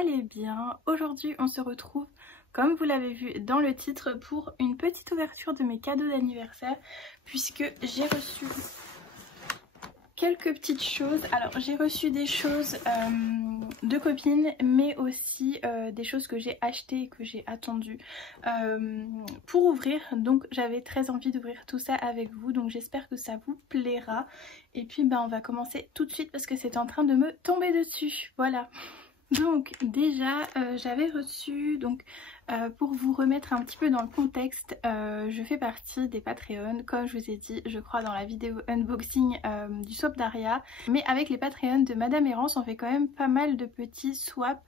allez bien. Aujourd'hui on se retrouve, comme vous l'avez vu dans le titre, pour une petite ouverture de mes cadeaux d'anniversaire, puisque j'ai reçu quelques petites choses. Alors j'ai reçu des choses de copines, mais aussi des choses que j'ai achetées et que j'ai attendues pour ouvrir. Donc j'avais très envie d'ouvrir tout ça avec vous, donc j'espère que ça vous plaira. Et puis on va commencer tout de suite parce que c'est en train de me tomber dessus. Voilà. Donc déjà j'avais reçu, pour vous remettre un petit peu dans le contexte, je fais partie des Patreons, comme je vous ai dit je crois dans la vidéo unboxing du swap d'Aria. Mais avec les Patreons de Madame Errance on fait quand même pas mal de petits swaps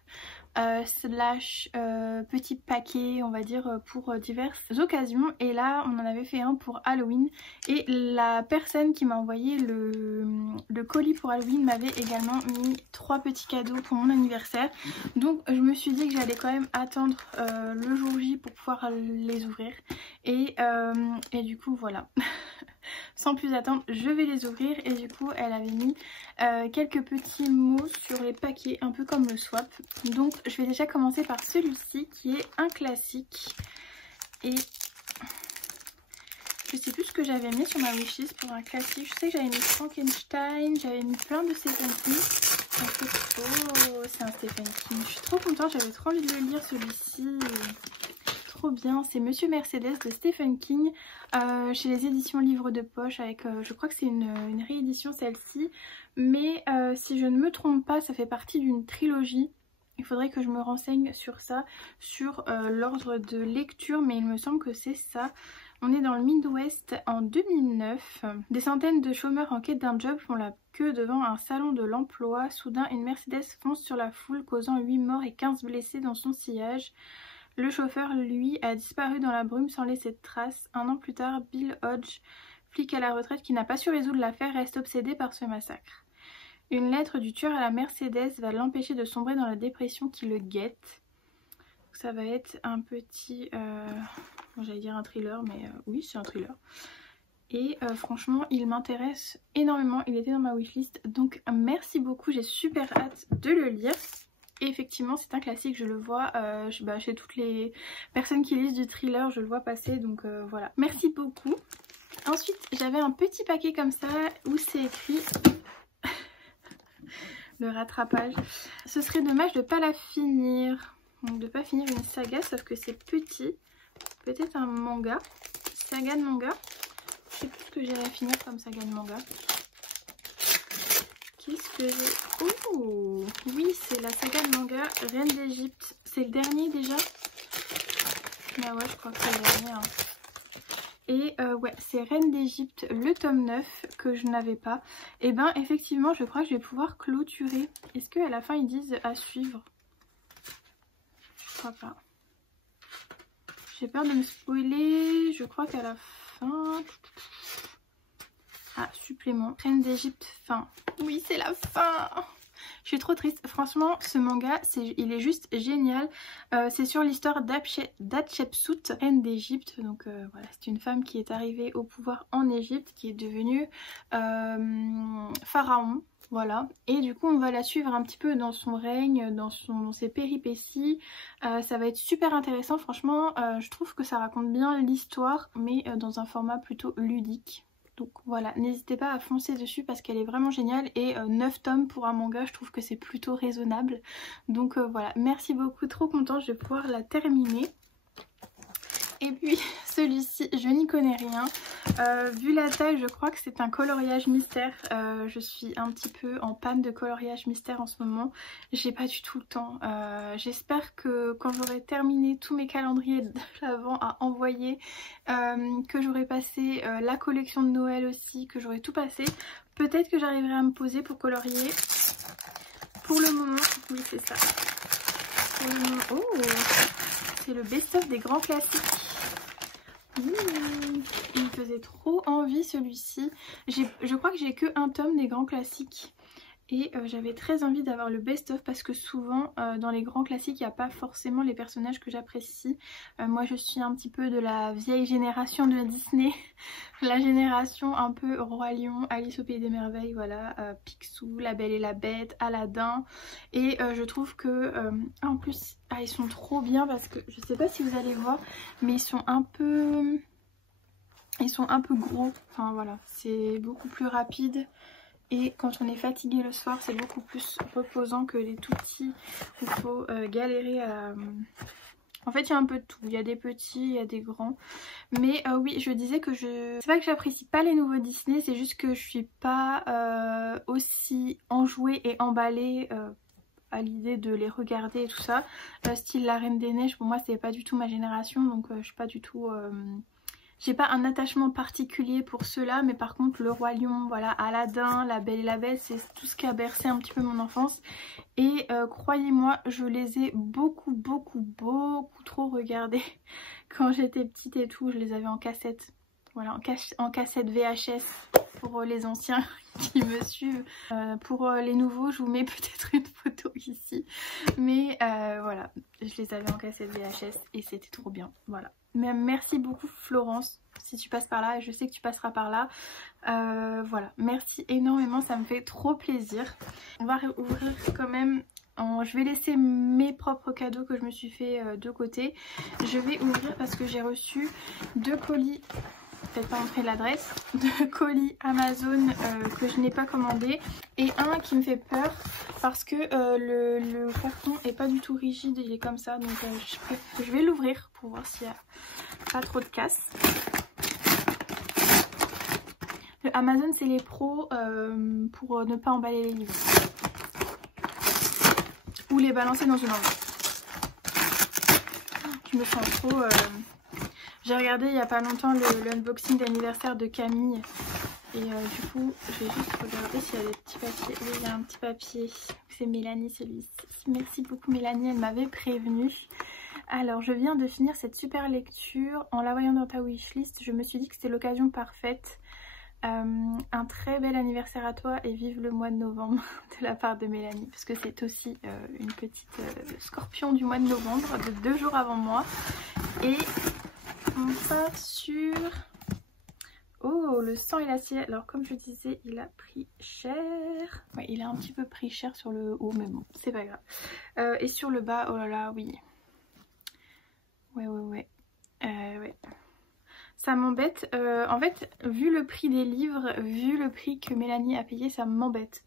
petits paquets on va dire pour diverses occasions, et là on en avait fait un pour Halloween et la personne qui m'a envoyé le colis pour Halloween m'avait également mis 3 petits cadeaux pour mon anniversaire. Donc je me suis dit que j'allais quand même attendre le jour J pour pouvoir les ouvrir et du coup voilà. Sans plus attendre, je vais les ouvrir. Et du coup elle avait mis quelques petits mots sur les paquets, un peu comme le swap. Donc je vais déjà commencer par celui-ci qui est un classique. Et je sais plus ce que j'avais mis sur ma wishlist pour un classique. Je sais que j'avais mis Frankenstein, j'avais mis plein de Stephen King. Oh, c'est un Stephen King. Je suis trop contente, j'avais trop envie de le lire celui-ci. Trop bien, c'est Monsieur Mercedes de Stephen King chez les éditions Livres de Poche avec je crois que c'est une réédition celle-ci, mais si je ne me trompe pas ça fait partie d'une trilogie. Il faudrait que je me renseigne sur ça, sur l'ordre de lecture, mais il me semble que c'est ça. On est dans le Midwest en 2009. Des centaines de chômeurs en quête d'un job font la queue devant un salon de l'emploi. Soudain une Mercedes fonce sur la foule causant 8 morts et 15 blessés dans son sillage. Le chauffeur, lui, a disparu dans la brume sans laisser de traces. Un an plus tard, Bill Hodge, flic à la retraite qui n'a pas su résoudre l'affaire, reste obsédé par ce massacre. Une lettre du tueur à la Mercedes va l'empêcher de sombrer dans la dépression qui le guette. Ça va être un petit... j'allais dire un thriller, mais oui, c'est un thriller. Et franchement, il m'intéresse énormément. Il était dans ma wishlist, donc merci beaucoup. J'ai super hâte de le lire. Et effectivement c'est un classique, je le vois chez toutes les personnes qui lisent du thriller, je le vois passer, donc voilà. Merci beaucoup. Ensuite j'avais un petit paquet comme ça où c'est écrit le rattrapage. Ce serait dommage de pas la finir, donc de pas finir une saga, sauf que c'est petit. Peut-être un manga, saga de manga. Je sais plus ce que j'irai finir comme saga de manga. Qu'est-ce que j'ai... Oh oui, c'est la saga de manga Reine d'Égypte. C'est le dernier déjà? Bah ouais, je crois que c'est le dernier. Hein. Et ouais, c'est Reine d'Égypte, le tome 9 que je n'avais pas. Et effectivement, je crois que je vais pouvoir clôturer. Est-ce qu'à la fin ils disent à suivre? Je crois pas. J'ai peur de me spoiler. Je crois qu'à la fin... Ah, supplément. Reine d'Égypte, fin. Oui, c'est la fin. Je suis trop triste. Franchement, ce manga, il est juste génial. C'est sur l'histoire d'Hatshepsut, reine d'Égypte. Donc voilà, c'est une femme qui est arrivée au pouvoir en Égypte, qui est devenue pharaon. Voilà, et du coup on va la suivre un petit peu dans son règne, dans ses péripéties. Ça va être super intéressant, franchement. Je trouve que ça raconte bien l'histoire, mais dans un format plutôt ludique. Donc voilà, n'hésitez pas à foncer dessus parce qu'elle est vraiment géniale, et 9 tomes pour un manga, je trouve que c'est plutôt raisonnable. Donc voilà, merci beaucoup, trop contente, je vais pouvoir la terminer. Et puis celui-ci, je n'y connais rien. Vu la taille, je crois que c'est un coloriage mystère. Je suis un petit peu en panne de coloriage mystère en ce moment. J'ai pas du tout le temps. J'espère que quand j'aurai terminé tous mes calendriers de l'Avent à envoyer, que j'aurai passé la collection de Noël aussi, que j'aurai tout passé, peut-être que j'arriverai à me poser pour colorier. Pour le moment, oui c'est ça. Pour le moment, oh, c'est le best-of des grands classiques. Il me faisait trop envie celui-ci. Je crois que j'ai que un tome des grands classiques. Et j'avais très envie d'avoir le best-of parce que souvent dans les grands classiques il n'y a pas forcément les personnages que j'apprécie. Moi je suis un petit peu de la vieille génération de Disney, la génération un peu Roi Lion, Alice au Pays des Merveilles, voilà, Picsou, La Belle et la Bête, Aladdin. Et je trouve que en plus ils sont trop bien parce que je sais pas si vous allez voir mais ils sont un peu gros, enfin voilà, c'est beaucoup plus rapide. Et quand on est fatigué le soir, c'est beaucoup plus reposant que les tout petits où il faut galérer à... En fait, il y a un peu de tout. Il y a des petits, il y a des grands. Mais oui, je disais que c'est pas que j'apprécie pas les nouveaux Disney, c'est juste que je suis pas aussi enjouée et emballée à l'idée de les regarder et tout ça. Style La Reine des Neiges, pour moi, c'est pas du tout ma génération, donc je suis pas du tout... J'ai pas un attachement particulier pour ceux-là, mais par contre le Roi Lion, voilà, Aladdin, La Belle et la Bête, c'est tout ce qui a bercé un petit peu mon enfance. Et croyez-moi, je les ai beaucoup trop regardés quand j'étais petite et tout. Je les avais en cassette, voilà, en cassette VHS pour les anciens qui me suivent. Pour les nouveaux, je vous mets peut-être une photo ici. Mais voilà, je les avais en cassette VHS et c'était trop bien, voilà. Mais merci beaucoup Florence si tu passes par là, et je sais que tu passeras par là. Voilà, merci énormément, ça me fait trop plaisir. On va ouvrir quand même, je vais laisser mes propres cadeaux que je me suis fait de côté. Je vais ouvrir parce que j'ai reçu 2 colis, peut-être pas entrer l'adresse, 2 colis Amazon que je n'ai pas commandé, et un qui me fait peur parce que le carton est pas du tout rigide, il est comme ça, donc je vais l'ouvrir pour voir s'il y a pas trop de casse. Le Amazon c'est les pros pour ne pas emballer les livres ou les balancer dans une enveloppe. Je me sens trop... J'ai regardé il y a pas longtemps l'unboxing d'anniversaire de Camille. Et du coup, je vais juste regarder s'il y a des petits papiers. Oui, il y a un petit papier. C'est Mélanie, celui-ci. Merci beaucoup Mélanie, elle m'avait prévenue. Alors, je viens de finir cette super lecture. En la voyant dans ta wishlist, je me suis dit que c'était l'occasion parfaite. Un très bel anniversaire à toi et vive le mois de novembre de la part de Mélanie. Parce que c'est aussi une petite scorpion du mois de novembre, de 2 jours avant moi. Et on part sur... Oh, le sang et l'acier. Alors comme je disais, il a pris cher. Ouais, il a un petit peu pris cher sur le haut, mais bon, c'est pas grave. Et sur le bas, oh là là, oui. Ouais. Ça m'embête. En fait, vu le prix des livres, vu le prix que Mélanie a payé, ça m'embête.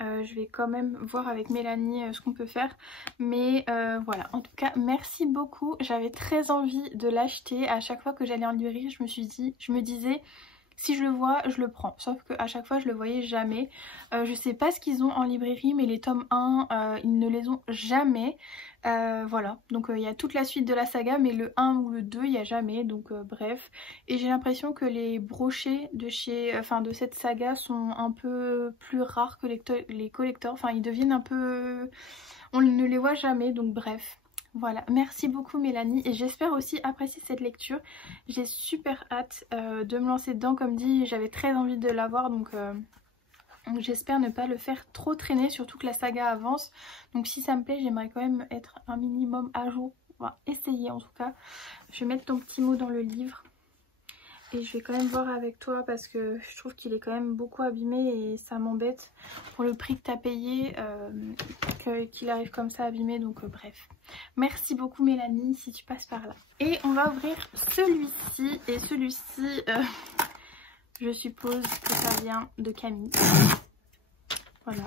Je vais quand même voir avec Mélanie ce qu'on peut faire. Mais voilà, en tout cas, merci beaucoup. J'avais très envie de l'acheter. À chaque fois que j'allais en librairie, je me disais... Si je le vois, je le prends. Sauf qu'à chaque fois, je le voyais jamais. Je sais pas ce qu'ils ont en librairie, mais les tomes 1, ils ne les ont jamais. Voilà. Donc il y a toute la suite de la saga, mais le 1 ou le 2, il n'y a jamais. Donc bref. Et j'ai l'impression que les brochets de de cette saga sont un peu plus rares que les collectors. Enfin, ils deviennent un peu... On ne les voit jamais, donc bref. Voilà, merci beaucoup Mélanie et j'espère aussi apprécier cette lecture. J'ai super hâte de me lancer dedans, comme dit, j'avais très envie de l'avoir, donc j'espère ne pas le faire trop traîner, surtout que la saga avance. Donc si ça me plaît, j'aimerais quand même être un minimum à jour, on va essayer en tout cas. Je vais mettre ton petit mot dans le livre. Et je vais quand même voir avec toi parce que je trouve qu'il est quand même beaucoup abîmé et ça m'embête pour le prix que tu as payé qu'il arrive comme ça abîmé, donc bref. Merci beaucoup Mélanie si tu passes par là. Et on va ouvrir celui-ci et celui-ci je suppose que ça vient de Camille. Voilà.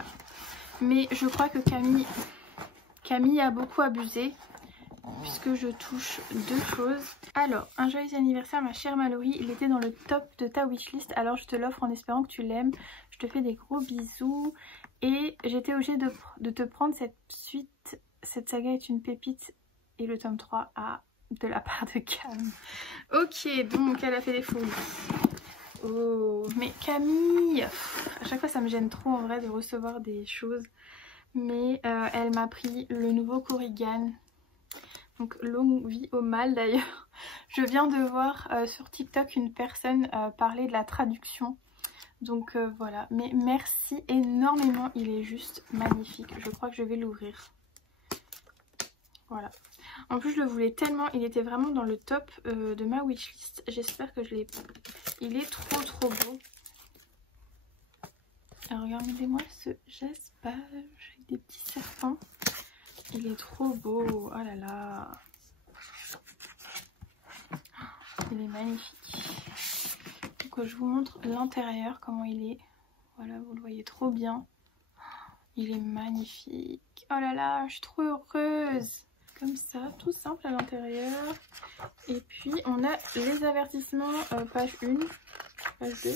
Mais je crois que Camille a beaucoup abusé, puisque je touche 2 choses. Alors, un joyeux anniversaire ma chère Mallory, il était dans le top de ta wishlist, alors je te l'offre en espérant que tu l'aimes. Je te fais des gros bisous et j'étais obligée de te prendre cette suite. Cette saga est une pépite et le tome 3 de la part de Cam. Ok, donc elle a fait des folies. Oh, mais Camille, à chaque fois ça me gêne trop en vrai de recevoir des choses. Mais elle m'a pris le nouveau Korrigan. Donc longue vie au mal d'ailleurs. Je viens de voir sur TikTok une personne parler de la traduction Donc voilà, mais merci énormément, il est juste magnifique. Je crois que je vais l'ouvrir. Voilà. En plus je le voulais tellement, il était vraiment dans le top de ma wishlist. J'espère que je l'ai... Il est trop beau. Alors regardez-moi ce jaspage avec des petits serpents. Il est trop beau, oh là là. Il est magnifique. Donc je vous montre l'intérieur, comment il est. Voilà, vous le voyez trop bien. Il est magnifique. Oh là là, je suis trop heureuse. Comme ça, tout simple à l'intérieur. Et puis on a les avertissements, page 1, page 2.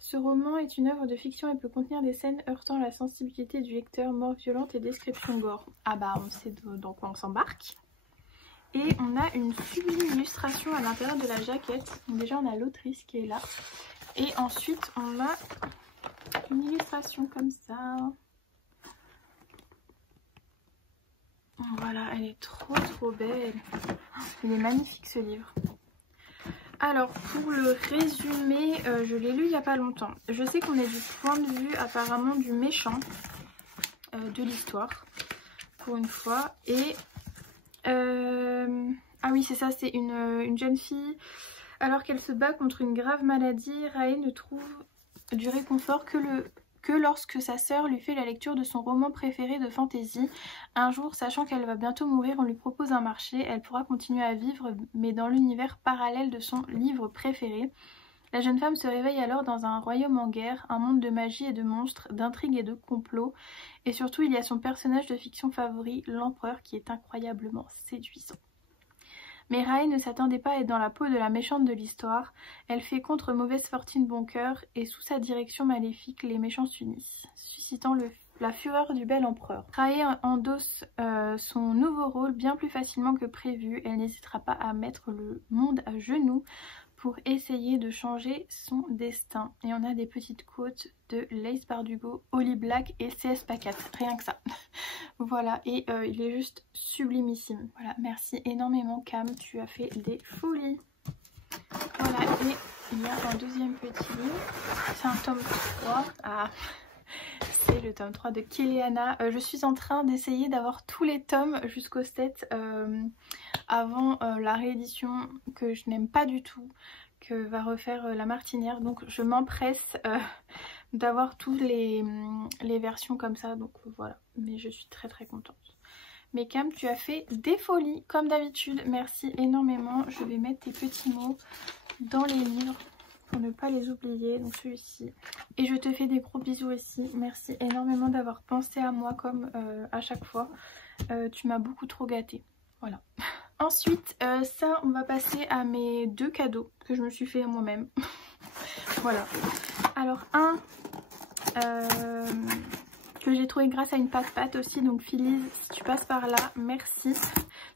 Ce roman est une œuvre de fiction et peut contenir des scènes heurtant la sensibilité du lecteur, morts violentes et descriptions gore. Ah bah on sait dans quoi on s'embarque. Et on a une sublime illustration à l'intérieur de la jaquette. Donc déjà on a l'autrice qui est là. Et ensuite on a une illustration comme ça. Voilà, elle est trop belle. Il est magnifique ce livre. Alors pour le résumé, je l'ai lu il n'y a pas longtemps. Je sais qu'on est du point de vue apparemment du méchant de l'histoire, pour une fois. Et ah oui c'est ça, c'est une jeune fille. Alors qu'elle se bat contre une grave maladie, Rae ne trouve du réconfort que lorsque sa sœur lui fait la lecture de son roman préféré de fantasy. Un jour, sachant qu'elle va bientôt mourir, on lui propose un marché. Elle pourra continuer à vivre, mais dans l'univers parallèle de son livre préféré. La jeune femme se réveille alors dans un royaume en guerre, un monde de magie et de monstres, d'intrigues et de complots. Et surtout, il y a son personnage de fiction favori, l'empereur, qui est incroyablement séduisant. Mais Rae ne s'attendait pas à être dans la peau de la méchante de l'histoire. Elle fait contre mauvaise fortune bon cœur et sous sa direction maléfique, les méchants s'unissent, suscitant la fureur du bel empereur. Rae endosse son nouveau rôle bien plus facilement que prévu. Elle n'hésitera pas à mettre le monde à genoux pour essayer de changer son destin. Et on a des petites quotes de Lace Bardugo, Holly Black et CS Pacat, rien que ça. Voilà, et il est juste sublimissime. Voilà, merci énormément Cam, tu as fait des folies. Voilà, et il y a un deuxième petit livre, c'est un tome 3. Ah, c'est le tome 3 de Kéléana. Je suis en train d'essayer d'avoir tous les tomes jusqu'au 7 avant la réédition que je n'aime pas du tout, que va refaire La Martinière. Donc je m'empresse d'avoir toutes les versions comme ça, donc voilà. Mais je suis très contente. Mais Cam, tu as fait des folies comme d'habitude, merci énormément. Je vais mettre tes petits mots dans les livres pour ne pas les oublier, donc celui-ci. Et je te fais des gros bisous aussi, merci énormément d'avoir pensé à moi comme à chaque fois. Tu m'as beaucoup trop gâtée, voilà. Ensuite, ça, on va passer à mes 2 cadeaux que je me suis fait à moi-même. Voilà. Alors, un que j'ai trouvé grâce à une patte-patte aussi. Donc, Phyllis, si tu passes par là, merci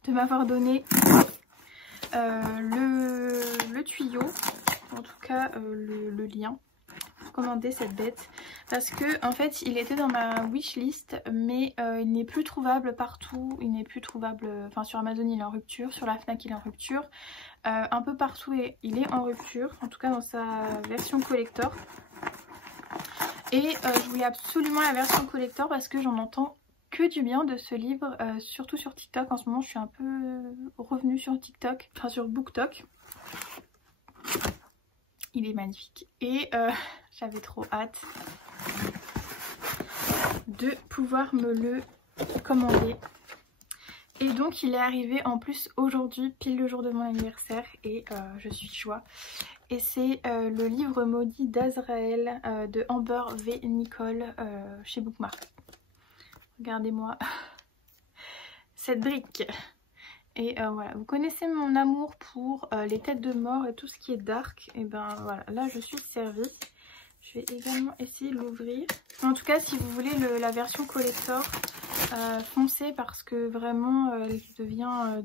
de m'avoir donné le tuyau. En tout cas, le lien. Commander cette bête. Parce que, en fait, il était dans ma wishlist, mais il n'est plus trouvable partout. Il n'est plus trouvable, enfin sur Amazon il est en rupture, sur la Fnac il est en rupture. Un peu partout il est en rupture, en tout cas dans sa version collector. Et je voulais absolument la version collector parce que j'en entends que du bien de ce livre, surtout sur TikTok. En ce moment je suis un peu revenue sur TikTok, enfin sur BookTok. Il est magnifique et j'avais trop hâte de pouvoir me le commander. Et donc il est arrivé en plus aujourd'hui, pile le jour de mon anniversaire, et je suis joie. Et c'est le livre maudit d'Azraël de Amber V. Nicole chez Bookmark. Regardez-moi cette brique. Et voilà, vous connaissez mon amour pour les têtes de mort et tout ce qui est dark. Et ben voilà, là je suis servie. Je vais également essayer de l'ouvrir. En tout cas, si vous voulez la version collector, foncez parce que vraiment elle devient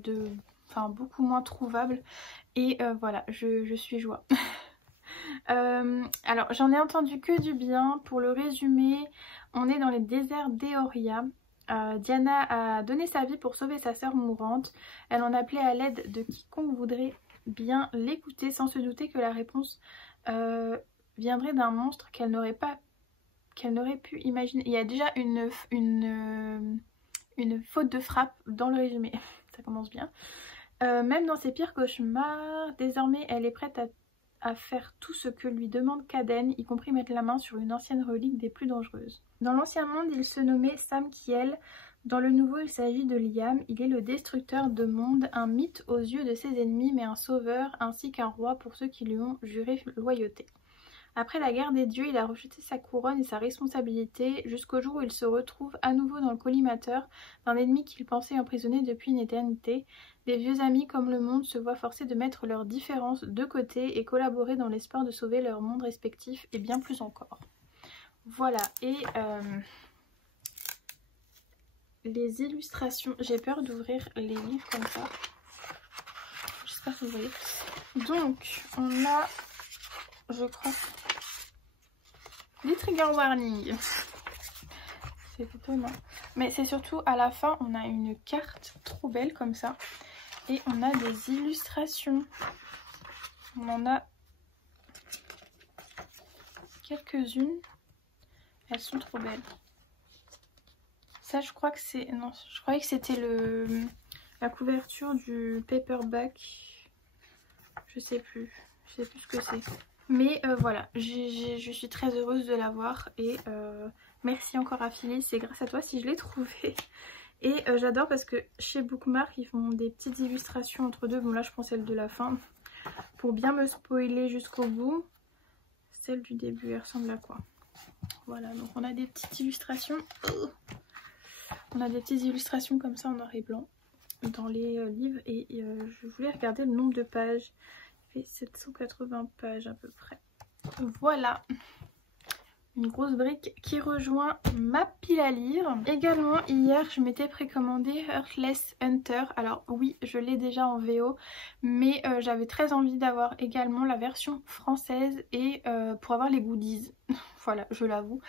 beaucoup moins trouvable. Et voilà, je suis joie. Alors j'en ai entendu que du bien. Pour le résumer, on est dans les déserts d'Eoria. Diana a donné sa vie pour sauver sa sœur mourante. Elle en appelait à l'aide de quiconque voudrait bien l'écouter, sans se douter que la réponse viendrait d'un monstre qu'elle n'aurait pu imaginer. Il y a déjà une faute de frappe dans le résumé. Ça commence bien. Même dans ses pires cauchemars, désormais elle est prête à faire tout ce que lui demande Kaden, y compris mettre la main sur une ancienne relique des plus dangereuses. Dans l'ancien monde, il se nommait Sam Kiel. Dans le nouveau, il s'agit de Liam. Il est le destructeur de mondes, un mythe aux yeux de ses ennemis, mais un sauveur ainsi qu'un roi pour ceux qui lui ont juré loyauté. Après la guerre des dieux, il a rejeté sa couronne et sa responsabilité jusqu'au jour où il se retrouve à nouveau dans le collimateur d'un ennemi qu'il pensait emprisonné depuis une éternité. Des vieux amis comme le monde se voient forcés de mettre leurs différences de côté et collaborer dans l'espoir de sauver leur monde respectif et bien plus encore. Voilà, et les illustrations, j'ai peur d'ouvrir les livres comme ça. J'espère que vous voyez. Donc, on a, je crois, les trigger warnings. C'est étonnant. Mais c'est surtout à la fin, on a une carte trop belle comme ça. Et on a des illustrations. On en a quelques-unes. Elles sont trop belles. Ça, je crois que c'est... Non, je croyais que c'était la couverture du paperback. Je sais plus. Je sais plus ce que c'est. Mais voilà, je suis très heureuse de l'avoir. Et merci encore à Philly. C'est grâce à toi si je l'ai trouvé. Et j'adore parce que chez Bookmark, ils font des petites illustrations entre deux. Bon là, je prends celle de la fin. Pour bien me spoiler jusqu'au bout. Celle du début, elle ressemble à quoi? Voilà, donc on a des petites illustrations. On a des petites illustrations comme ça en noir et blanc dans les livres. Et je voulais regarder le nombre de pages. Il fait 780 pages à peu près. Voilà. Une grosse brique qui rejoint ma pile à lire. Également hier je m'étais précommandé Heartless Hunter. Alors oui, je l'ai déjà en VO, mais j'avais très envie d'avoir également la version française et pour avoir les goodies. Voilà, je l'avoue.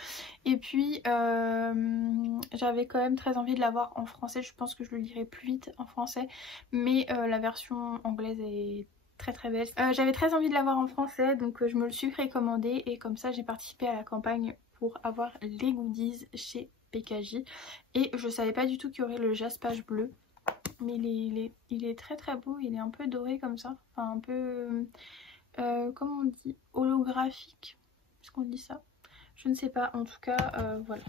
Et puis j'avais quand même très envie de l'avoir en français. Je pense que je le lirai plus vite en français, mais la version anglaise est très belle. J'avais très envie de l'avoir en français, donc je me le suis précommandé et comme ça j'ai participé à la campagne pour avoir les goodies chez PKJ. Et je savais pas du tout qu'il y aurait le jaspage bleu, mais il est très beau. Il est un peu doré comme ça, enfin un peu comment on dit, holographique, est-ce qu'on dit ça? Je ne sais pas, en tout cas voilà.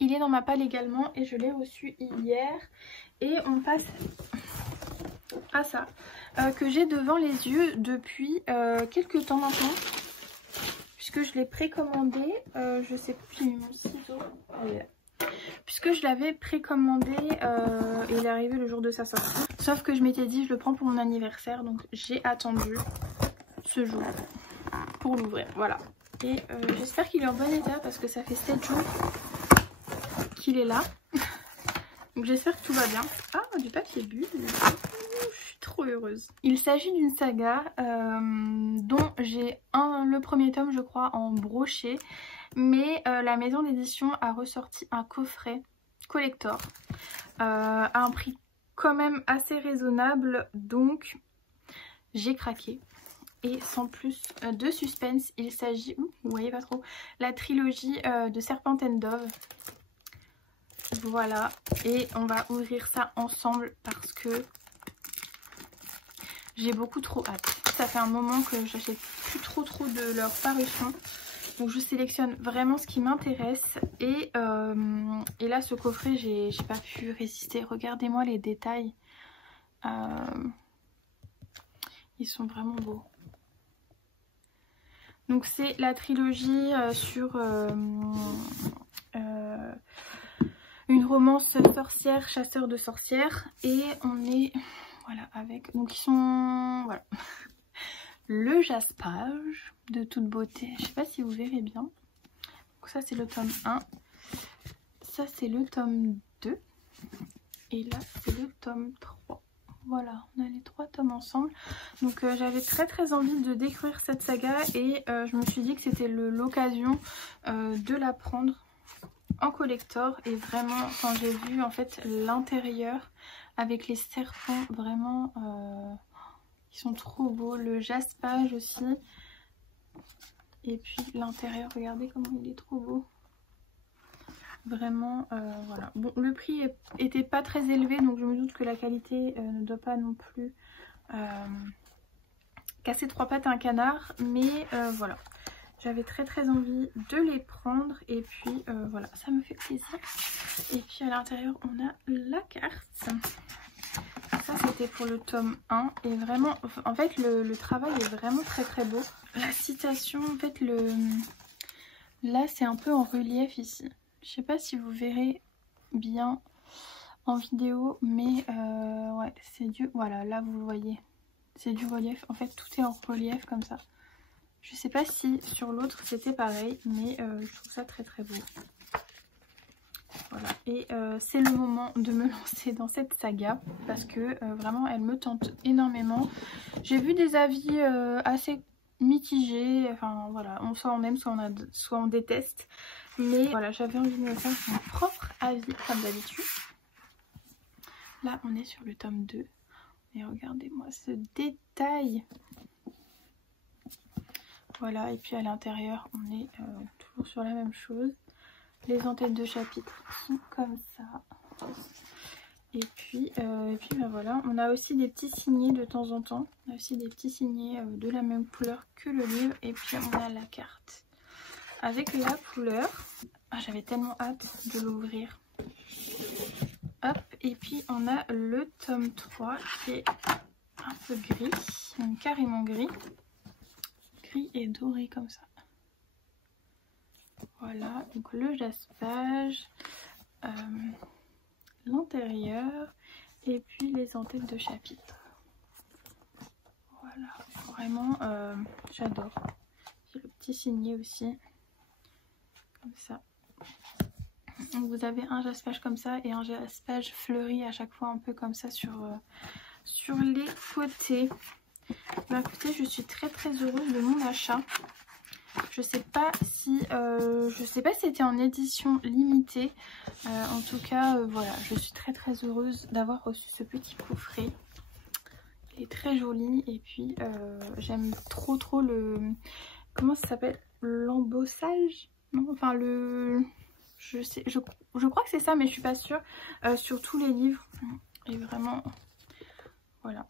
Il est dans ma palle également et je l'ai reçu hier. Et on passe à ça, que j'ai devant les yeux depuis quelques temps maintenant, puisque je l'ai précommandé, je sais plus, j'ai mis mon ciseau, puisque je l'avais précommandé et il est arrivé le jour de sa sortie, sauf que je m'étais dit je le prends pour mon anniversaire, donc j'ai attendu ce jour pour l'ouvrir, voilà. Et j'espère qu'il est en bon état parce que ça fait 7 jours qu'il est là, donc j'espère que tout va bien. Ah, du papier bulle. Trop heureuse. Il s'agit d'une saga dont j'ai le premier tome je crois en broché, mais la maison d'édition a ressorti un coffret collector à un prix quand même assez raisonnable, donc j'ai craqué. Et sans plus de suspense, il s'agit, vous voyez pas trop, la trilogie de Serpent and Dove. Voilà, et on va ouvrir ça ensemble parce que j'ai beaucoup trop hâte. Ça fait un moment que j'achète plus trop de leur parution. Donc je sélectionne vraiment ce qui m'intéresse. Et là ce coffret, j'ai pas pu résister. Regardez-moi les détails. Ils sont vraiment beaux. Donc c'est la trilogie sur une romance sorcière, chasseur de sorcières. Et on est... Voilà, avec... Donc ils sont... Voilà. Le jaspage de toute beauté. Je sais pas si vous verrez bien. Donc ça c'est le tome 1. Ça c'est le tome 2. Et là c'est le tome 3. Voilà, on a les 3 tomes ensemble. Donc j'avais très envie de découvrir cette saga. Et je me suis dit que c'était l'occasion de la prendre en collector. Et vraiment, quand j'ai vu en fait l'intérieur avec les serpents, vraiment ils sont trop beaux. Le jaspage aussi, Et puis l'intérieur, regardez comment il est trop beau. Vraiment, voilà. Bon, le prix était pas très élevé, donc je me doute que la qualité ne doit pas non plus casser trois pattes à un canard. Mais voilà, j'avais très envie de les prendre. Et puis voilà, ça me fait plaisir. Et puis à l'intérieur, on a la carte. Ça, c'était pour le tome 1. Et vraiment, en fait, le travail est vraiment très beau. La citation, en fait, là, c'est un peu en relief ici. Je sais pas si vous verrez bien en vidéo, mais ouais, c'est du... Voilà, là vous le voyez, c'est du relief. En fait, tout est en relief comme ça. Je sais pas si sur l'autre c'était pareil, mais je trouve ça très beau. Voilà, et c'est le moment de me lancer dans cette saga parce que vraiment, elle me tente énormément. J'ai vu des avis assez mitigés, enfin voilà, soit on aime, soit on déteste. Mais voilà, j'avais envie de me faire mon propre avis comme d'habitude. Là, on est sur le tome 2. Et regardez-moi ce détail. Voilà, et puis à l'intérieur, on est toujours sur la même chose. Les entêtes de chapitre sont comme ça. Et puis ben voilà, on a aussi des petits signets de temps en temps. On a aussi des petits signets de la même couleur que le livre. Et puis on a la carte avec la couleur. Ah, j'avais tellement hâte de l'ouvrir. Hop, et puis on a le tome 3 qui est un peu gris, même carrément gris. Gris et doré comme ça. Voilà, donc le jaspage, l'intérieur et puis les entêtes de chapitre. Voilà, vraiment j'adore. J'ai le petit signet aussi. Comme ça. Donc vous avez un jaspage comme ça et un jaspage fleuri à chaque fois un peu comme ça sur les côtés. Bah écoutez, je suis très heureuse de mon achat. Je sais pas si c'était en édition limitée. En tout cas voilà, je suis très heureuse d'avoir reçu ce petit coffret. Il est très joli et puis j'aime trop le... Comment ça s'appelle? L'embossage? Non, enfin je crois que c'est ça, mais je suis pas sûre. Sur tous les livres. Et vraiment, voilà.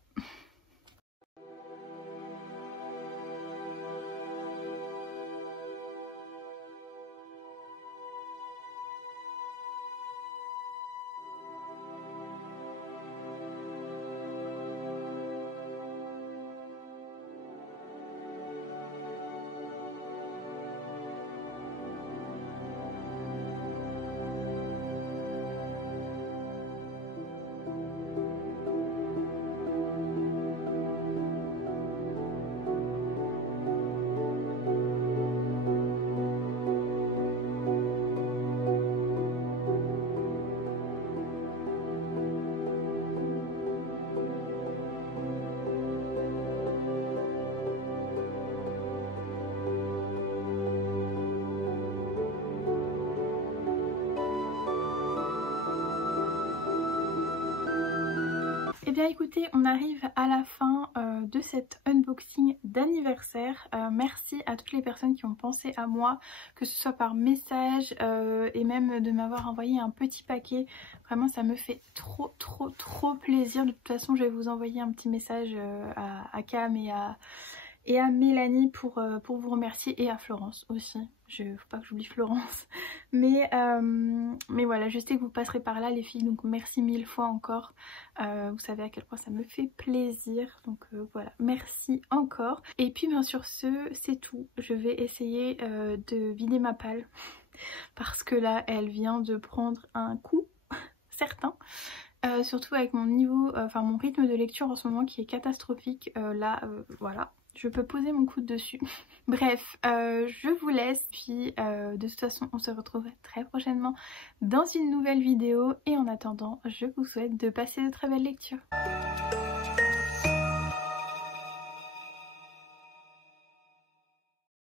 Et bien écoutez, on arrive à la fin de cet unboxing d'anniversaire. Merci à toutes les personnes qui ont pensé à moi, que ce soit par message et même de m'avoir envoyé un petit paquet. Vraiment ça me fait trop plaisir. De toute façon je vais vous envoyer un petit message à Cam et à Mélanie pour vous remercier, et à Florence aussi. Faut pas que j'oublie Florence. Mais voilà, je sais que vous passerez par là les filles, donc merci 1000 fois encore. Vous savez à quel point ça me fait plaisir, donc voilà, merci encore. Et puis bien sûr c'est tout. Je vais essayer de vider ma palle parce que là elle vient de prendre un coup certain. Surtout avec mon niveau, mon rythme de lecture en ce moment qui est catastrophique. Voilà, je peux poser mon coude dessus. Bref, je vous laisse, puis de toute façon on se retrouve très prochainement dans une nouvelle vidéo, et en attendant je vous souhaite de passer de très belles lectures.